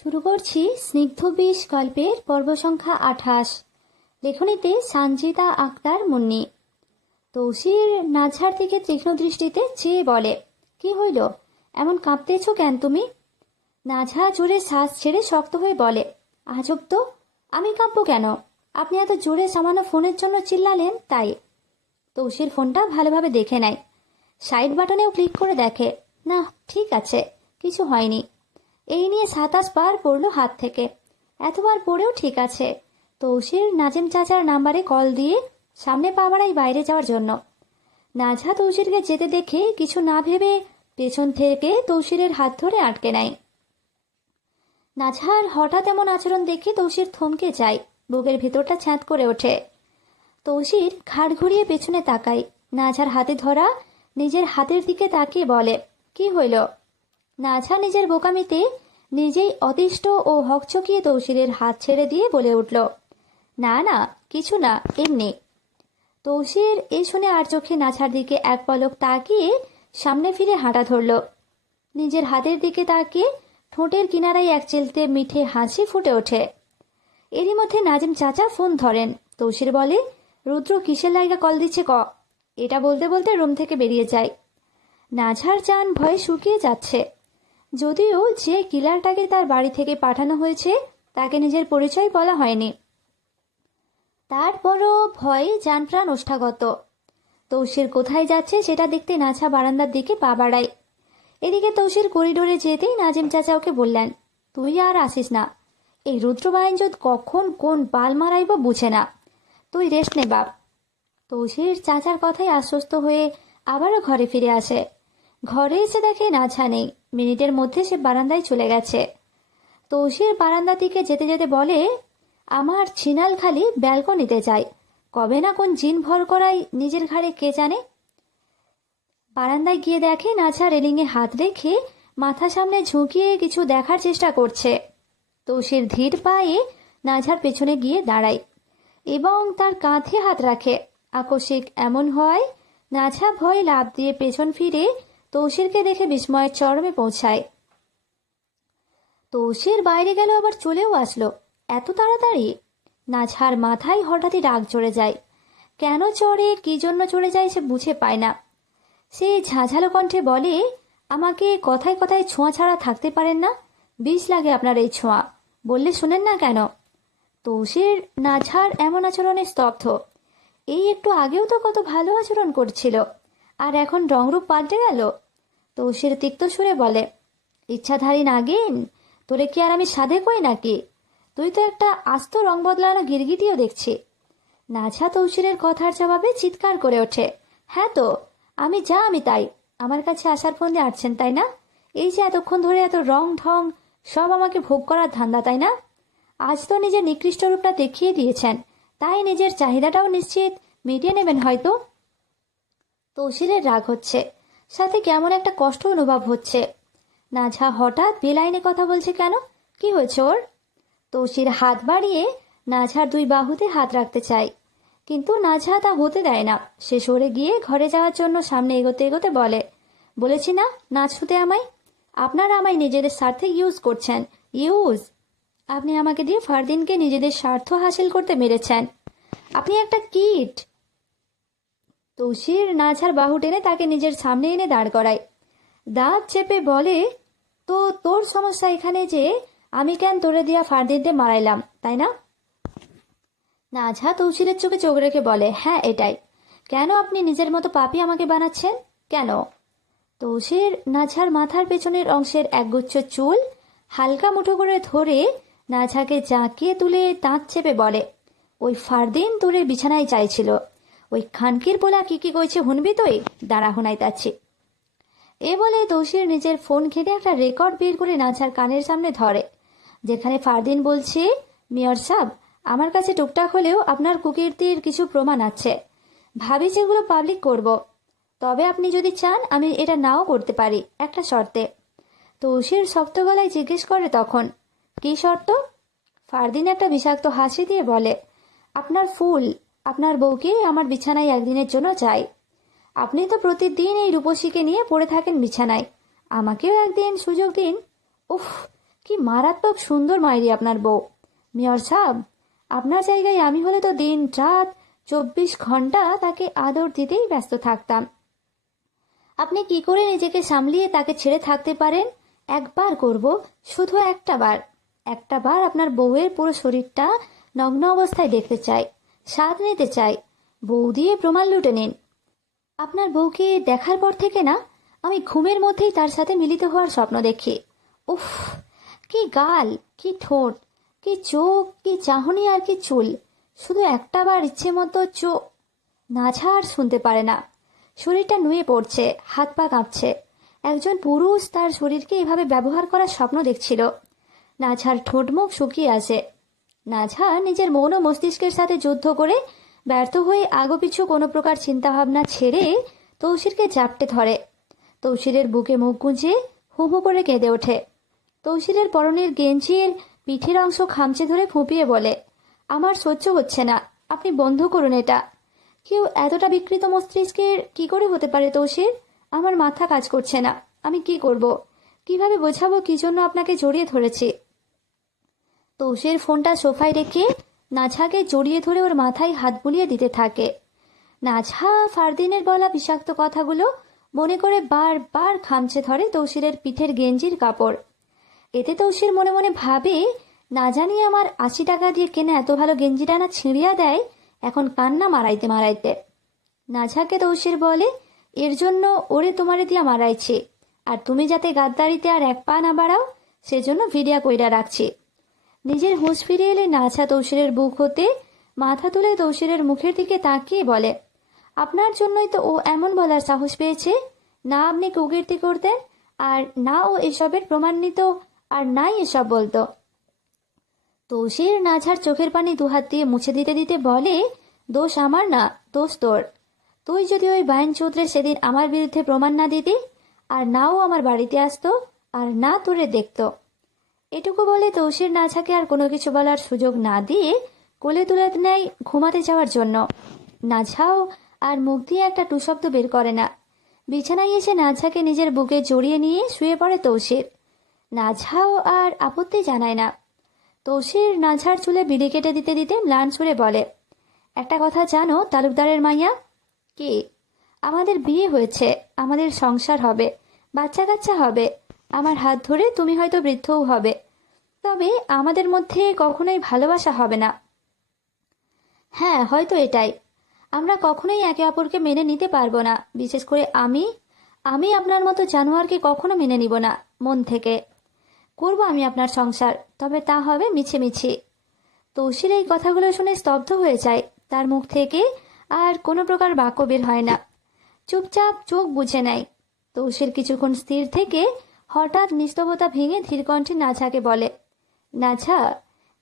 শুরু করছি স্নিগ্ধ বিষ গল্পের পর্ব সংখ্যা 28। লেখনীতে সানজিদা আক্তার মুন্নি। তৌসির নাঝার দিকে তীক্ষ্ণ দৃষ্টিতে চেয়ে বলে, কি হইল, এমন কাঁপতেছ কেন তুমি? নাঝা জোরে শ্বাস ছেড়ে শক্ত হয়ে বলে, আজব তো, আমি কাঁপবো কেন? আপনি এত জোরে সামান্য ফোনের জন্য চিল্লালেন তাই। তৌসির ফোনটা ভালোভাবে দেখে নেয়, সাইড বাটনেও ক্লিক করে দেখে, না ঠিক আছে, কিছু হয়নি। এই নিয়ে 27 বার পড়লো হাত থেকে, এতবার পড়েও ঠিক আছে। তৌসির নাজিম চাচার নাম্বারে কল দিয়ে সামনে পা বাড়াই বাইরে যাওয়ার জন্য। নাঝা তৌসিরকে যেতে দেখে কিছু না ভেবে পেছন থেকে তৌসিরের হাত ধরে আটকে নেয়। নাঝার হঠাৎ এমন আচরণ দেখে তৌসির থমকে যায়, বুকের ভেতরটা ছ্যাঁত করে ওঠে। তৌসির ঘাড় ঘুরিয়ে পেছনে তাকায়, নাঝার হাতে ধরা নিজের হাতের দিকে তাকিয়ে বলে, কি হইল? নাঝা নিজের বোকামিতে নিজেই অতিষ্ঠ ও হকচকিয়ে তৌসিরের হাত ছেড়ে দিয়ে বলে উঠল, না না কিছু না, এমনি। তৌসির এই শুনে আর চোখে নাঝার দিকে এক পলক তাকিয়ে সামনে ফিরে হাঁটা ধরল। নিজের হাতের দিকে তাকিয়ে ঠোঁটের কিনারায় এক চিলতে মিঠে হাসি ফুটে ওঠে। এরই মধ্যে নাজিম চাচা ফোন ধরেন। তৌসির বলে, রুদ্র কিসের লাইগা কল দিচ্ছে ক? এটা বলতে বলতে রুম থেকে বেরিয়ে যায়। নাঝার জান ভয়ে শুকিয়ে যাচ্ছে। যদিও যে কিলারটাকে তার বাড়ি থেকে পাঠানো হয়েছে তাকে নিজের পরিচয় বলা হয়নি, তারপরও ভয়ে জান প্রাণ ওষ্ঠাগত। তৌসির কোথায় যাচ্ছে সেটা দেখতে নাঝা বারান্দার দিকে পা বাড়ায়। এদিকে তৌসির করিডোরে যেতেই নাজিম চাচা ওকে বললেন, তুই আর আসিস না, এই রুদ্রবাহিনী কখন কোন পাল মারাইব বুঝে না, তুই রেস্ট নে বাপ। তৌসির চাচার কথায় আশ্বস্ত হয়ে আবারও ঘরে ফিরে আসে। ঘরে এসে দেখে নাঝা নেই। মিনিটের মধ্যে সে বারান্দায় চলে গেছে। তৌসির বারান্দা দিকে যেতে যেতে বলে, আমার ছিনাল খালি ব্যালকনিতে যায়, কবে না কোন জিন ভর করাই নিজের ঘাড়ে কে জানে। বারান্দায় গিয়ে দেখে নাঝা রেলিংয়ে হাত রেখে মাথা সামনে ঝুঁকিয়ে কিছু দেখার চেষ্টা করছে। তৌসির ধীর পায়ে নাঝার পেছনে গিয়ে দাঁড়ায় এবং তার কাঁধে হাত রাখে। আকস্মিক এমন হয় নাঝা ভয়ে লাফ দিয়ে পেছন ফিরে তৌসিরকে দেখে বিস্ময়ের চরমে পৌঁছায়। তৌসির বাইরে গেল আবার চলেও আসলো, এত তাড়াতাড়ি? নাঝার মাথায় হঠাৎই রাগ চড়ে যায়। কেন চড়ে, কি জন্য চড়ে যায় সে বুঝে পায় না। সে ঝাঁঝালো কণ্ঠে বলে, আমাকে কথায় কথায় ছোঁয়া ছাড়া থাকতে পারেন না? বিষ লাগে আপনার এই ছোঁয়া, বললে শুনেন না কেন? তৌসির নাঝার এমন আচরণে স্তব্ধ। এই একটু আগেও তো কত ভালো আচরণ করছিল, আর এখন রংরূপ পাল্টে গেল। তৌসির তিক্ত সুরে বলে, ইচ্ছাধারী নাগিন, তোরে কি আর আমি সাধে কই নাকি? তুই তো একটা আস্ত রং বদলানো গিরগিটিও দেখছি। নাঝা তৌসিরের কথার জবাবে চিৎকার করে ওঠে, হ্যাঁ তো, আমি যা আমি তাই। আমার কাছে আসার ফোন দিয়ে আসছেন তাই না? এই যে এতক্ষণ ধরে এত রং ঢং সব আমাকে ভোগ করার ধান্দা তাই না? আজ তো নিজের নিকৃষ্ট রূপটা দেখিয়ে দিয়েছেন, তাই নিজের চাহিদাটাও নিশ্চিত মিটিয়ে নেবেন হয়তো। তৌসিরের রাগ হচ্ছে, সাথে কেমন একটা কষ্ট অনুভব হচ্ছে। নাঝা হঠাৎ বেলাইনে কথা বলছে কেন? কি হয়েছে ওর? তৌসির হাত বাড়িয়ে নাঝার দুই বাহুতে হাত রাখতে চায়, কিন্তু নাঝা তা হতে দেয় না। সে সরে গিয়ে ঘরে যাওয়ার জন্য সামনে এগোতে এগোতে বলে, বলেছি না না ছুতে আমায়? আপনারা আমায় নিজেদের স্বার্থে ইউজ করছেন। ইউজ? আপনি আমাকে দিয়ে ফারদিনকে নিজেদের স্বার্থ হাসিল করতে মেরেছেন। আপনি একটা কিট। তৌসির নাঝার বাহু টেনে তাকে নিজের সামনে এনে দাঁড় করায়। দাঁত চেপে বলে, তো তোর সমস্যা এখানে যে আমি কেন তোরে দিয়া ফারদিনকে মারাইলাম তাই না? নাঝা তৌসিরের চোখে চোখ রেখে বলে, হ্যাঁ এটাই। কেন আপনি নিজের মতো পাপী আমাকে বানাচ্ছেন কেন? তৌসির নাঝার মাথার পেছনের অংশের একগুচ্ছ চুল হালকা মুঠো করে ধরে নাঝাকে জাঁকিয়ে তুলে দাঁত চেপে বলে, ওই ফারদিন তোরে বিছানায় চাইছিল। ওই খানকির পোলা কি কি কইছে হুনবি তুই? দাঁড়া হুনাইতাছি। এ বলে তৌসির নিজের ফোন ঘেটে একটা রেকর্ড বের করে নাঝার কানের সামনে ধরে, যেখানে ফারদিন বলছে, মেয়র সাহেব, আমার কাছে টুকটাক হলেও আপনার কুকীর্তির কিছু প্রমাণ আছে। ভাবি যেগুলো পাবলিক করব, তবে আপনি যদি চান আমি এটা নাও করতে পারি একটা শর্তে। তৌসির শক্ত গলায় জিজ্ঞেস করে তখন, কি শর্ত? ফারদিন একটা বিষাক্ত হাসি দিয়ে বলে, আপনার ফুল, আপনার বউকে আমার বিছানায় একদিনের জন্য চাই। আপনি তো প্রতিদিন এই রূপসীকে নিয়ে পড়ে থাকেন বিছানায়, আমাকেও একদিন সুযোগ দিন। উফ, কি মারাত্মক সুন্দর মাইরি আপনার বউ। মেয়র সাহেব, আপনার জায়গায় আমি হলে তো দিন রাত 24 ঘন্টা তাকে আদর দিতেই ব্যস্ত থাকতাম। আপনি কি করে নিজেকে সামলিয়ে তাকে ছেড়ে থাকতে পারেন? একবার করব, শুধু একটা বার আপনার বউয়ের পুরো শরীরটা নগ্ন অবস্থায় দেখতে চাই, স্বাদ নিতে চাই। বউ দিয়ে প্রমাণ লুটে নিন। আপনার বউকে দেখার পর থেকে না, আমি ঘুমের মধ্যেই তার সাথে মিলিত হওয়ার স্বপ্ন দেখি। উফ, কি গাল, কি ঠোঁট, কি চোখ, কি চাহনি আর কি চুল। শুধু একটা বার ইচ্ছে মতো নাঝা আর শুনতে পারে না। শরীরটা নুয়ে পড়ছে, হাত পা কাঁপছে। একজন পুরুষ তার শরীরকে এভাবে ব্যবহার করার স্বপ্ন দেখছিল। নাঝার ঠোঁট মুখ শুকিয়ে আসে। নাঝা নিজের মন ও মস্তিষ্কের সাথে যুদ্ধ করে ব্যর্থ হয়ে আগোপিছু কোনো প্রকার চিন্তাভাবনা ছেড়ে তৌসিরকে জাপটে ধরে। তৌসিরের বুকে মুখ গুঁজে হু হু করে কেঁদে ওঠে। তৌসিরের পরনের গেঞ্জির পিঠের অংশ খামচে ধরে ফুঁপিয়ে বলে, আমার সহ্য হচ্ছে না, আপনি বন্ধ করুন এটা। কেউ এতটা বিকৃত মস্তিষ্কের কি করে হতে পারে তৌসির? আমার মাথা কাজ করছে না, আমি কি করব? কিভাবে বোঝাবো কি জন্য আপনাকে জড়িয়ে ধরেছি? তৌসির ফোনটা সোফায় রেখে নাঝাকে জড়িয়ে ধরে ওর মাথায় হাত বুলিয়ে দিতে থাকে। নাঝা ফারদিনের বলা বিষাক্ত কথাগুলো মনে করে বারবার খামচে ধরে তৌসিরের পিঠের গেঞ্জির কাপড়। এতে তৌসির মনে মনে ভাবে, না জানি আমার 80 টাকা দিয়ে কেনা এত ভালো গেঞ্জিটা না ছিঁড়িয়া দেয় এখন কান্না মারাইতে মারাইতে। নাঝাকে তৌসির বলে, এর জন্য ওরে তোমারে দিয়া মারাইছে, আর তুমি যাতে গাদ্দারিতে আর এক পা না বাড়াও সেজন্য ভিডিয়া কইরা রাখছি। নিজের হুঁশ ফিরে এলে নাঝা তৌসিরের বুক হতে মাথা তুলে তৌসিরের মুখের দিকে তাকিয়ে বলে, আপনার জন্যই তো ও এমন বলার সাহস পেয়েছে। না আপনি কুকীর্তি করতেন, আর না ও এসবের প্রমাণিত, আর নাই এসব বলতো। তৌসির নাঝার চোখের পানি দুহাত দিয়ে মুছে দিতে দিতে বলে, দোষ আমার না, দোষ তোর। তুই যদি ওই বাইন চৌধুরী সেদিন আমার বিরুদ্ধে প্রমাণ না দিতি, আর নাও আমার বাড়িতে আসতো, আর না তোরে দেখতো। এটুকু বলে তৌসির নাঝাকে আর কোনো কিছু বলার সুযোগ না দিয়ে কোলে তুলে নেয় ঘুমাতে যাওয়ার জন্য। নাঝাও আর মুখ দিয়ে একটা টু শব্দ বের করে না। বিছানায় এসে নাঝাকে নিজের বুকে জড়িয়ে নিয়ে শুয়ে পড়ে তৌসির। নাঝাও আর আপত্তি জানায় না। তৌসির নাঝার চুলে বিলি কেটে দিতে দিতে ম্লান সুরে বলে, একটা কথা জানো তালুকদারের মাইয়া? কি? আমাদের বিয়ে হয়েছে, আমাদের সংসার হবে, বাচ্চা কাচ্চা হবে। আমার হাত ধরে তুমি হয়তো বৃদ্ধও হবে, তবে আমাদের মধ্যে কখনোই ভালোবাসা হবে না। হ্যাঁ, হয়তো এটাই। আমরা কখনোই একে অপরকে মেনে নিতে পারবো না। বিশেষ করে আমি আমি আপনার মতো জানোয়ারকে কখনো মেনে নিব না মন থেকে। করব আমি আপনার সংসার, তবে তা হবে মিছিমিছি। তৌসির এই কথাগুলো শুনে স্তব্ধ হয়ে যায়। তার মুখ থেকে আর কোনো প্রকার বাক্য বের হয় না। চুপচাপ চোখ বুঝে নেয়। তৌসির কিছুক্ষণ স্থির থেকে হঠাৎ নিস্তবতা ভেঙে ধীর কণ্ঠে নাঝাকে বলে, নাঝা,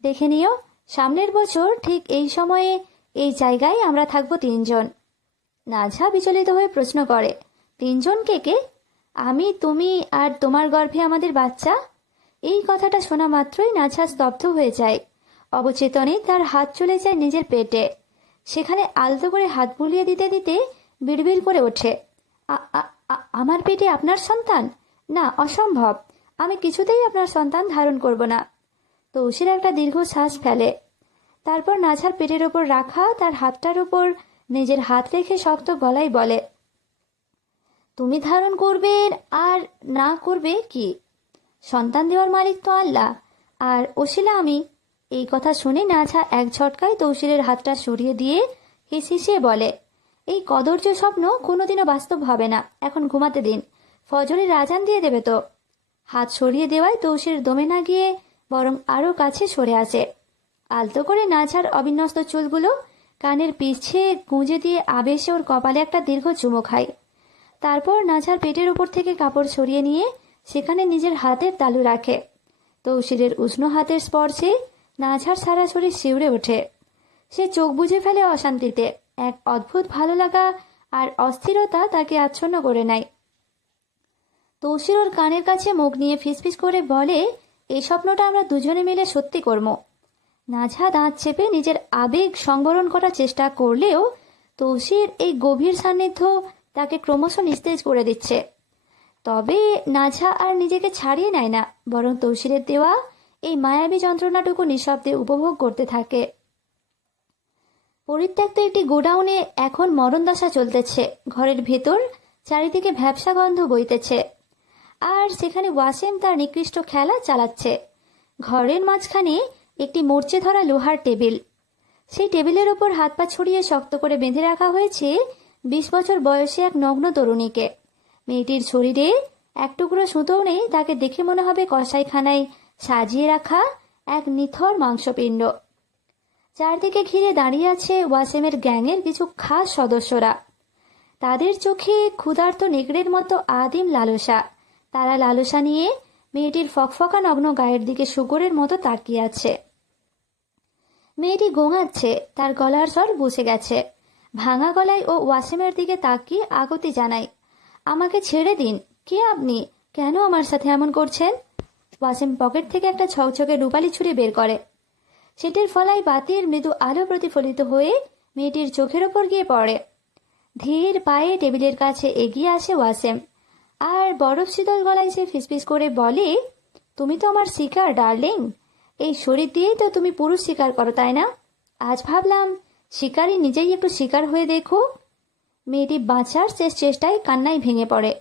দেখে নিও, সামনের বছর ঠিক এই সময়ে এই জায়গায় আমরা থাকবো 3 জন। নাঝা বিচলিত হয়ে প্রশ্ন করে, 3 জন কে কে? আমি, তুমি আর তোমার গর্ভে আমাদের বাচ্চা? এই কথাটা শোনা মাত্রই নাঝা স্তব্ধ হয়ে যায়। অবচেতনে তার হাত চলে যায় নিজের পেটে। সেখানে আলতো করে হাত বুলিয়ে দিতে দিতে বিড়বিড় করে ওঠে, আমার পেটে আপনার সন্তান? না, অসম্ভব। আমি কিছুতেই আপনার সন্তান ধারণ করব না। তৌসির একটা দীর্ঘ শ্বাস ফেলে। তারপর নাঝার পেটের ওপর রাখা তার হাতটার উপর নিজের হাত রেখে শক্ত গলায় বলে, তুমি ধারণ করবে আর না করবে কি? সন্তান দেওয়ার মালিক তো আল্লাহ, আর ওসিলা আমি। এই কথা শুনে নাঝা এক ঝটকায় তৌসিরের হাতটা সরিয়ে দিয়ে হিসিয়ে বলে, এই কদর্য স্বপ্ন কোনোদিনও বাস্তব হবে না। এখন ঘুমাতে দিন, ফজরের আজান দিয়ে দেবে তো। হাত সরিয়ে দেওয়ায় তৌসির দমে না গিয়ে বরং আরো কাছে সরে আসে। আলতো করে নাঝার অবিন্যস্ত চুলগুলো কানের পিছে গুঁজে দিয়ে আবেশে ওর কপালে একটা দীর্ঘ চুমো খায়। তারপর নাঝার পেটের উপর থেকে কাপড় সরিয়ে নিয়ে সেখানে নিজের হাতের তালু রাখে। তৌসিরের উষ্ণ হাতের স্পর্শে নাঝার সারা শরীর শিউরে ওঠে। সে চোখ বুজে ফেলে অশান্তিতে। এক অদ্ভুত ভালো লাগা আর অস্থিরতা তাকে আচ্ছন্ন করে নেয়। তৌসির ওর কানের কাছে মুখ নিয়ে ফিসফিস করে বলে, এই স্বপ্নটা আমরা দুজনে মিলে সত্যি করব। নাঝা দাঁত চেপে নিজের আবেগ সংবরণ করার চেষ্টা করলেও তৌসির এই গভীর সান্নিধ্য তাকে ক্রমশ নিস্তেজ করে দিচ্ছে। তবে নাঝা আর নিজেকে ছাড়িয়ে নেয় না, বরং তৌসিরের দেওয়া এই মায়াবী যন্ত্রণাটুকু নিঃশব্দে উপভোগ করতে থাকে। পরিত্যক্ত একটি গোডাউনে এখন মরণদশা চলতেছে। ঘরের ভেতর চারিদিকে ভ্যাপসা গন্ধ বইতেছে, আর সেখানে ওয়াসিম তার নিকৃষ্ট খেলা চালাচ্ছে। ঘরের মাঝখানে একটি মরচে ধরা লোহার টেবিল। সেই টেবিলের ওপর হাত পা ছড়িয়ে শক্ত করে বেঁধে রাখা হয়েছে 20 বছর বয়সী এক নগ্ন তরুণীকে। মেয়েটির শরীরে এক টুকরো সুতোও নেই। তাকে দেখে মনে হবে কসাইখানায় সাজিয়ে রাখা এক নিথর মাংসপিণ্ড। চারদিকে ঘিরে দাঁড়িয়ে আছে ওয়াসিমের গ্যাংয়ের কিছু খাস সদস্যরা। তাদের চোখে ক্ষুধার্ত নেকড়ের মতো আদিম লালসা। তারা লালসা নিয়ে মেয়েটির ফকফকা নগ্ন গায়ের দিকে শুকরের মতো তাকিয়ে আছে। মেয়েটি গোঙাচ্ছে, তার গলার স্বর বসে গেছে। ভাঙা গলায় ও ওয়াসিমের দিকে তাকিয়ে আগতি জানায়, আমাকে ছেড়ে দিন। কে আপনি? কেন আমার সাথে এমন করছেন? ওয়াসিম পকেট থেকে একটা ছকছকে রূপালি ছুরি বের করে। সেটির ফলায় বাতির মৃদু আলো প্রতিফলিত হয়ে মেয়েটির চোখের ওপর গিয়ে পড়ে। ধীর পায়ে টেবিলের কাছে এগিয়ে আসে ওয়াসিম, আর বরফ শীতল গলায় সে ফিসফিস করে বলে, তুমি তো আমার শিকার ডার্লিং। এই শরীর দিয়েই তো তুমি পুরুষ শিকার করো, তাই না? আজ ভাবলাম শিকারী নিজেই একটু শিকার হয়ে দেখো। মেয়েটি বাঁচার শেষ চেষ্টায় কান্নায় ভেঙে পড়ে।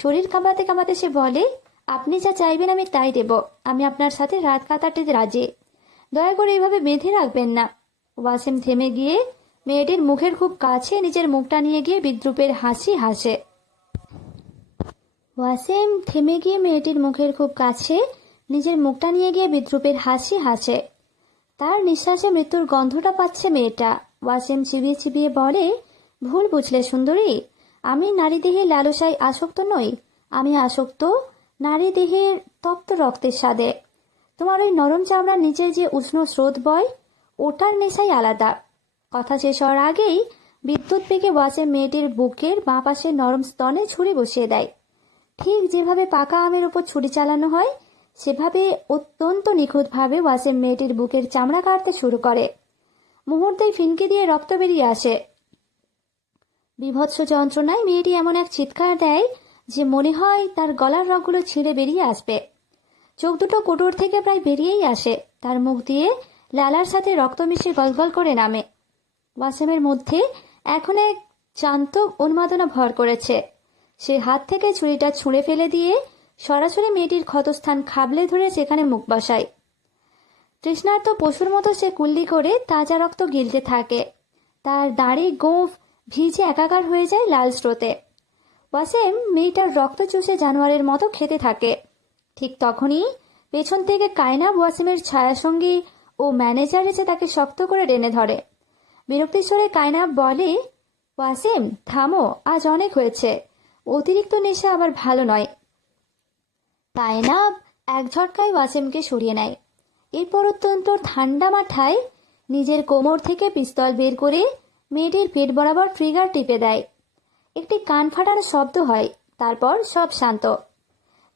শরীর কাঁপাতে কাঁপাতে সে বলে, আপনি যা চাইবেন আমি তাই দেব। আমি আপনার সাথে রাত কাটাতে রাজি। দয়া করে এভাবে বেঁধে রাখবেন না। ওয়াসিম থেমে গিয়ে মেয়েটির মুখের খুব কাছে নিজের মুখটা নিয়ে গিয়ে বিদ্রুপের হাসি হাসে। ওয়াসিম থেমে গিয়ে মেয়েটির মুখের খুব কাছে নিজের মুখটা নিয়ে গিয়ে বিদ্রুপের হাসি হাসে। তার নিঃশ্বাসে মৃত্যুর গন্ধটা পাচ্ছে মেয়েটা। ওয়াসিম চিবিয়ে চিবিয়ে বলে, ভুল বুঝলে সুন্দরী। আমি নারী দেহে লালসায় আসক্ত নই। আমি আসক্ত নারী দেহের তপ্ত রক্তের স্বাদে। তোমার ওই নরম চামড়ার নিচে যে উষ্ণ স্রোত বয়, ওটার নেশাই আলাদা। কথা শেষ হওয়ার আগেই বিদ্যুৎ বেগে ওয়াসিম মেয়েটির বুকের বাঁ পাশে নরম স্তনে ছুরি বসিয়ে দেয়। ঠিক যেভাবে পাকা আমের উপর ছুরি চালানো হয়, সেভাবে অত্যন্ত নিখুঁতভাবে ওয়াসিম মেয়েটির বুকের চামড়া কাটতে শুরু করে। মুহূর্তেই ফিনকি দিয়ে রক্ত বেরিয়ে আসে। বিভৎস যন্ত্রণায় মেয়েটি এমন এক চিৎকার দেয় যে মনে হয় তার গলার রগগুলো ছিঁড়ে বেরিয়ে আসবে। চোখ দুটো কোটর থেকে প্রায় বেরিয়েই আসে। তার মুখ দিয়ে লালার সাথে রক্ত মিশে গলগল করে নামে। ওয়াসিমের মধ্যে এখন এক চান্তক উন্মাদনা ভর করেছে। সে হাত থেকে ছুরিটা ছুঁড়ে ফেলে দিয়ে সরাসরি মেয়েটির ক্ষতস্থান খাবলে ধরে সেখানে মুখ বসায়। তৃষ্ণার্ত পশুর মতো সে কুল্লি করে তাজা রক্ত গিলতে থাকে। তার দাড়ি গোঁফ ভিজে একাকার হয়ে যায় লাল স্রোতে। ওয়াসিম মেয়েটার রক্ত চুষে জানোয়ারের মতো খেতে থাকে। ঠিক তখনই পেছন থেকে কায়নাব ওয়াসিমের ছায়াসঙ্গী ও ম্যানেজার এসে তাকে শক্ত করে টেনে ধরে। বিরক্তি স্বরে কায়নাব বলে, ওয়াসিম থামো, আজ অনেক হয়েছে। অতিরিক্ত নেশা আবার ভালো নয়। কায়নাব এক ঝটকায় ওয়াসিমকে সরিয়ে নেয়। এরপর অত্যন্ত ঠান্ডা মাথায় নিজের কোমর থেকে পিস্তল বের করে মেয়েটির পেট বরাবর ট্রিগার টিপে দেয়। একটি কান ফাটানো শব্দ হয়, তারপর সব শান্ত।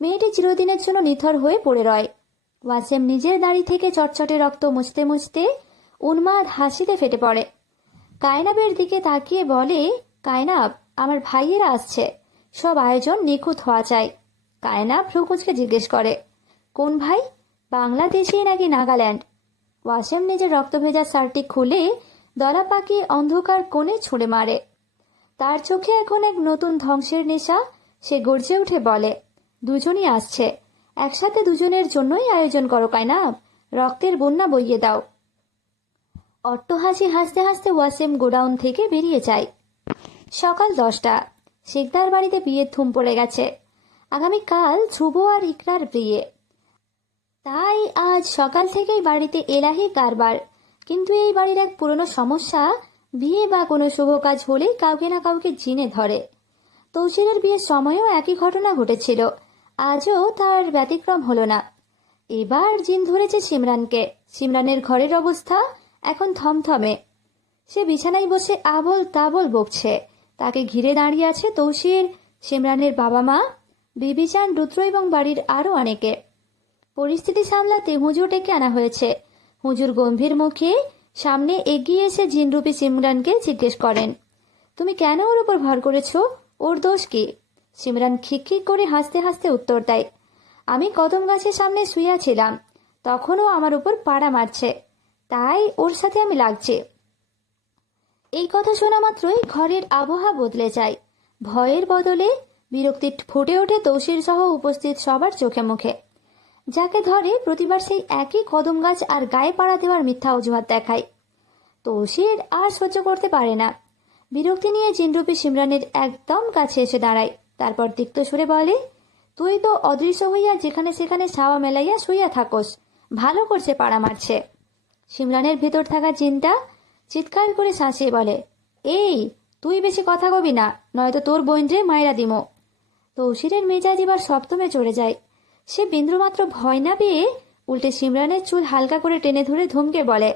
মেয়েটি চিরদিনের জন্য নিথর হয়ে পড়ে রয়। ওয়াসিম নিজের দাড়ি থেকে চটচটে রক্ত মুছতে মুছতে উন্মাদ হাসিতে ফেটে পড়ে। কায়নাবের দিকে তাকিয়ে বলে, কায়নাব, আমার ভাইয়েরা আসছে, সব আয়োজন নিখুঁত হওয়া চাই। কায়নাব ভ্রু কুঁচকে জিজ্ঞেস করে, কোন ভাই? বাংলাদেশি নাকি নাগাল্যান্ড? ওয়াসিম নিজের রক্ত ভেজা শার্টটি খুলে দলা পাকিয়ে অন্ধকার কোণে ছুঁড়ে মারে। তার চোখে এখন এক নতুন ধ্বংসের নেশা। সে গর্জে উঠে বলে, দুজনই আসছে, একসাথে দুজনের জন্যই আয়োজন করো কায়নাব, রক্তের বন্যা বইয়ে দাও। অট্টহাসি হাসতে হাসতে ওয়াসিম গোডাউন থেকে বেরিয়ে যায়। সকাল 10টা। শিকদার বাড়িতে বিয়ের ধুম পড়ে গেছে। আগামীকাল ধ্রুব আর ইকরার বিয়ে, তাই আজ সকাল থেকেই বাড়িতে এলাহি কারবার। কিন্তু এই বাড়ির এক পুরনো সমস্যা, বিয়ে বা কোনো শুভ কাজ হলে কাউকে না কাউকে জিনে ধরে। তৌসিরের বিয়ের সময়ও একই ঘটনা ঘটেছিল, আজও তার ব্যতিক্রম হলো না। এবার জিন ধরেছে সিমরানকে। সিমরানের ঘরের অবস্থা এখন থমথমে। সে বিছানায় বসে আবল তাবল বকছে। তাকে ঘিরে দাঁড়িয়ে আছে তৌসির, সিমরানের বাবা মা, বিবিচান, রুদ্র এবং বাড়ির আরো অনেকে। পরিস্থিতি সামলাতে হুজুর ডেকে আনা হয়েছে। হুজুর গম্ভীর মুখে সামনে এগিয়ে এসে জিনরূপী সিমরানকে জিজ্ঞেস করেন, তুমি কেন ওর উপর ভর করেছ? ওর দোষ কি? সিমরান খিকখিক করে হাসতে হাসতে উত্তর দেয়, আমি কদম গাছের সামনে শুয়েছিলাম, তখনও আমার উপর পাড়া মারছে, তাই ওর সাথে আমি লাগছি। এই কথা শোনা মাত্রই ঘরের আবহাওয়া বদলে যায়। ভয়ের বদলে বিরক্তি ফুটে ওঠে তৌসির সহ উপস্থিত সবার চোখে মুখে। যাকে ধরে প্রতিবার সেই একই কদম গাছ আর গায়ে পাড়া দেওয়ার মিথ্যা অজুহাত দেখায়। তৌসির আর সহ্য করতে পারে না। বিরক্তি নিয়ে জিনরূপী সিমরানের একদম কাছে এসে দাঁড়ায়। তারপর তিক্ত সুরে বলে, তুই তো অদৃশ্য হইয়া যেখানে সেখানে ছাওয়া মেলাইয়া শুইয়া থাকোস, ভালো করছে পাড়া মারছে। সিমরানের ভেতর থাকা জিনটা চিৎকার করে শাঁসিয়ে বলে, এই তুই বেশি কথা কবি না, নয়তো তোর বোনরে মায়েরা দিমো। তৌসিরের মেজাজ এবার সপ্তমে চড়ে যায়। সে বিন্দুমাত্র ভয় না পেয়ে উল্টে সিমরানের চুল হালকা করে টেনে ধরে ধমকে বলে,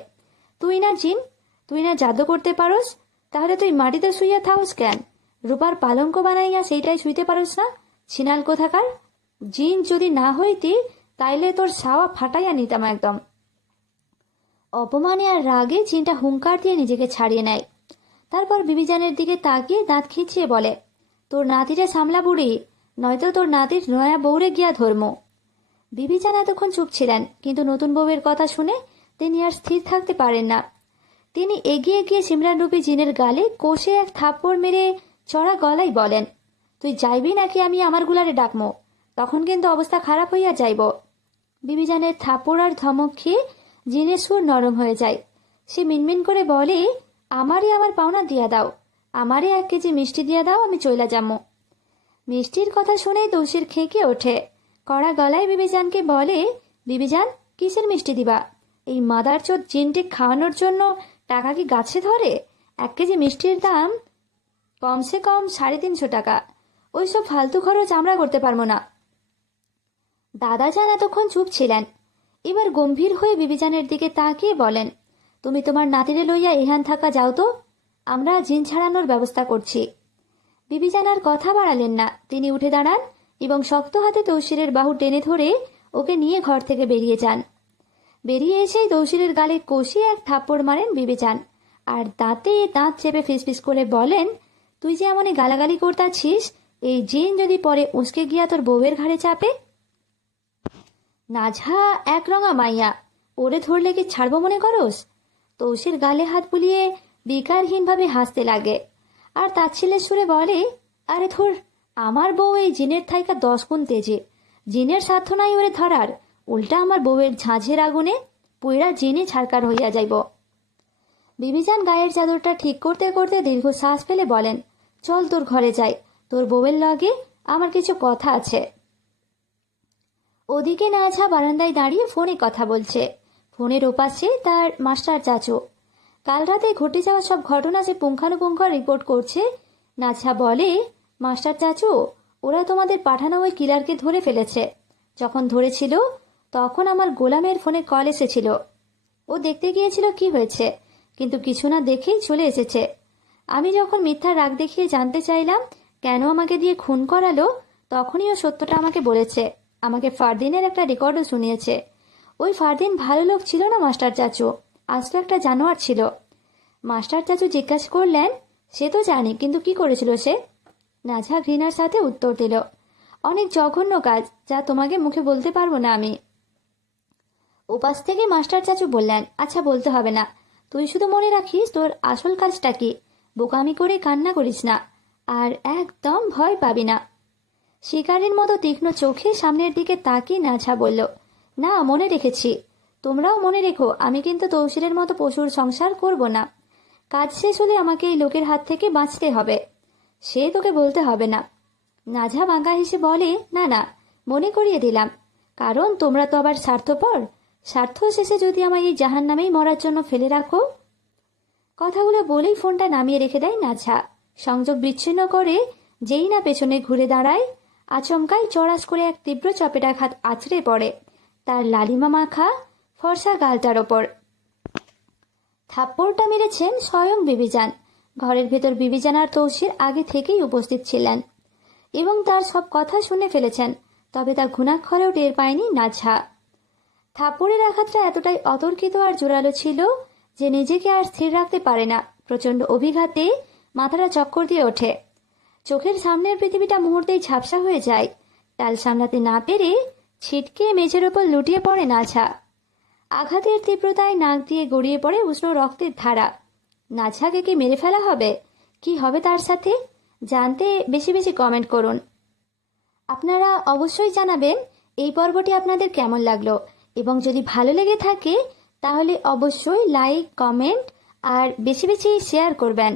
তুই না জিন, তুই না জাদু করতে পারোস, তাহলে তুই মাটিতে শুইয়া থাকস কেন? রূপার পালঙ্ক বানাইয়া সেইটাই শুইতে পারোস না? ছিনাল কোথাকার! জিন যদি না হইতি তাইলে তোর ছাওয়া ফাটাইয়া নিতাম একদম। অপমানে আর রাগে জিনটা হুঙ্কার দিয়ে নিজেকে ছাড়িয়ে নেয়। তারপর বিবিজানের দিকে তাকিয়ে দাঁত খিচিয়ে বলে, তোর নাতিরে সামলা বুড়ি, নয়তো তোর নাতির নয়া বউরে গিয়া ধর্ম। বিবিজান এতক্ষণ চুপ ছিলেন, কিন্তু নতুন বউয়ের কথা শুনে তিনি আর স্থির থাকতে পারেন না। তিনি এগিয়ে গিয়ে সিমরান রূপী জিনের গালে কষে এক থাপ্পড় মেরে চড়া গলায় বলেন, তুই যাইবি নাকি আমি আমার গুলারে ডাকমো? তখন কিন্তু অবস্থা খারাপ হইয়া যাইব। বিবিজানের থাপ্পড় আর ধমক খেয়ে জিনের সুর নরম হয়ে যায়। সে মিনমিন করে বলে, আমারই আমার পাওনা দিয়া দাও, আমারই 1 কেজি মিষ্টি দিয়া দাও, আমি চইলা যামো। মিষ্টির কথা শুনেই তৌসির খেঁকে ওঠে। কড়া গলায় বিবিজানকে বলে, বিবিজান, কিসের মিষ্টি দিবা? এই মাদারচোদ জিনটি খাওয়ানোর জন্য টাকা কি গাছে ধরে? 1 কেজি মিষ্টির দাম কমসে কম 350 টাকা। ওইসব ফালতু খরচ আমরা করতে পারবো না। দাদাজান এতক্ষণ চুপ ছিলেন। এবার গম্ভীর হয়ে বিবিজানের দিকে তাকিয়ে বলেন, তুমি তোমার নাতিরে লইয়া এখান থাকা যাও তো, আমরা জিন ছাড়ানোর ব্যবস্থা করছি। বিবিজান আর কথা বাড়ালেন না। তিনি উঠে দাঁড়ান এবং শক্ত হাতে তৌসিরের বাহু টেনে ধরে ওকে নিয়ে ঘর থেকে বেরিয়ে যান। বেরিয়ে এসেই তৌসিরের গালে কষিয়ে এক থাপ্পড় মারেন বিবিজান, আর দাঁতে দাঁত চেপে ফিসফিস করে বলেন, তুই যে এমনই গালাগালি করতাছিস, এই জিন যদি পরে উসকে গিয়া তোর বউয়ের ঘাড়ে চাপে? নাঝা একরঙা মাইয়া, ওরে ধরলে কি ছাড়বো মনে করস? তৌসির গালে হাত বুলিয়ে বিকারহীনভাবে হাসতে লাগে আর তাচ্ছিলের সুরে বলে, আরে ধুর, আমার বউ এই জিনের থাইকা 10 গুণ তেজে। জিনের সাধ্য নাই ওরে ধরার, উল্টা আমার বউয়ের ঝাঁঝের আগুনে পুইরা জিনে ছারকার হইয়া যাইব। বিবিজান গায়ের চাদরটা ঠিক করতে করতে দীর্ঘ শ্বাস ফেলে বলেন, চল তোর ঘরে যাই, তোর বউয়ের লগে আমার কিছু কথা আছে। ওদিকে নাঝা বারান্দায় দাঁড়িয়ে ফোনে কথা বলছে। ফোনের ওপাশে তার মাস্টার চাচু। কাল রাতে ঘটে যাওয়া সব ঘটনা সে পুঙ্খানুপুঙ্খ রিপোর্ট করছে। নাঝা বলে, মাস্টার চাচু, ওরা তোমাদের পাঠানো ওই কিলারকে ধরে ফেলেছে। যখন ধরেছিল তখন আমার গোলামের ফোনে কল এসেছিল। ও দেখতে গিয়েছিল কি হয়েছে, কিন্তু কিছু না দেখেই চলে এসেছে। আমি যখন মিথ্যা রাগ দেখিয়ে জানতে চাইলাম কেন আমাকে দিয়ে খুন করালো, তখনই ও সত্যটা আমাকে বলেছে। আমাকে ফারদিনের একটা রেকর্ডও শুনিয়েছে। ওই ফারদিন ভালো লোক ছিল না মাস্টার চাচু, আসলে একটা জানোয়ার ছিল। মাস্টার চাচু জিজ্ঞাসা করলেন, সে তো জানি, কিন্তু কি করেছিল সে? নাঝা ঘৃণার সাথে উত্তর দিল, অনেক জঘন্য কাজ, যা তোমাকে মুখে বলতে পারবো না আমি। উপাস থেকে মাস্টার চাচু বললেন, আচ্ছা বলতে হবে না, তুই শুধু মনে রাখিস তোর আসল কাজটা কি। বোকামি করে কান্না করিস না, আর একদম ভয় পাবি না। শিকারের মতো তীক্ষ্ণ চোখে সামনের দিকে তাকিয়ে নাঝা বলল, না, মনে রেখেছি। তোমরাও মনে রেখো, আমি কিন্তু তৌসিরের মতো পশুর সংসার করব না। কাজ শেষ হলে আমাকে এই লোকের হাত থেকে বাঁচতে হবে, সে তোকে বলতে হবে না। নাঝা বাঁকা হেসে বলে, না না, মনে করিয়ে দিলাম, কারণ তোমরা তো আবার স্বার্থপর। স্বার্থ শেষে যদি আমায় এই জাহান নামেই মরার জন্য ফেলে রাখো। কথাগুলো বলেই ফোনটা নামিয়ে রেখে দেয় নাঝা। সংযোগ বিচ্ছিন্ন করে যেই না পেছনে ঘুরে দাঁড়ায়, আচমকাই চড়াস করে এক তীব্র চপেটাঘাত আছড়ে পড়ে তার লালিমা মাখা ফর্সা গালটার ওপর। থাপ্পড়টা মেরেছেন স্বয়ং বিবিজান। ঘরের ভেতর বিবিজান আর তৌসির আগে থেকেই উপস্থিত ছিলেন এবং তার সব কথা শুনে ফেলেছেন, তবে তা ঘুণাক্ষরেও টের পায়নি নাঝা। থাপ্পড়ের আঘাতটা এতটাই অতর্কিত আর জোরালো ছিল যে নিজেকে আর স্থির রাখতে পারে না। প্রচন্ড অভিঘাতে মাথাটা চক্কর দিয়ে ওঠে। চোখের সামনের পৃথিবীটা মুহূর্তেই ঝাপসা হয়ে যায়। টাল সামলাতে না পেরে ছিটকে মেঝের ওপর লুটিয়ে পড়ে নাঝা। আঘাতের তীব্রতায় নাক দিয়ে গড়িয়ে পড়ে উষ্ণ রক্তের ধারা। নাঝাকে কি মেরে ফেলা হবে? কি হবে তার সাথে? জানতে বেশি বেশি কমেন্ট করুন। আপনারা অবশ্যই জানাবেন এই পর্বটি আপনাদের কেমন লাগলো, এবং যদি ভালো লেগে থাকে তাহলে অবশ্যই লাইক, কমেন্ট আর বেশি বেশি শেয়ার করবেন।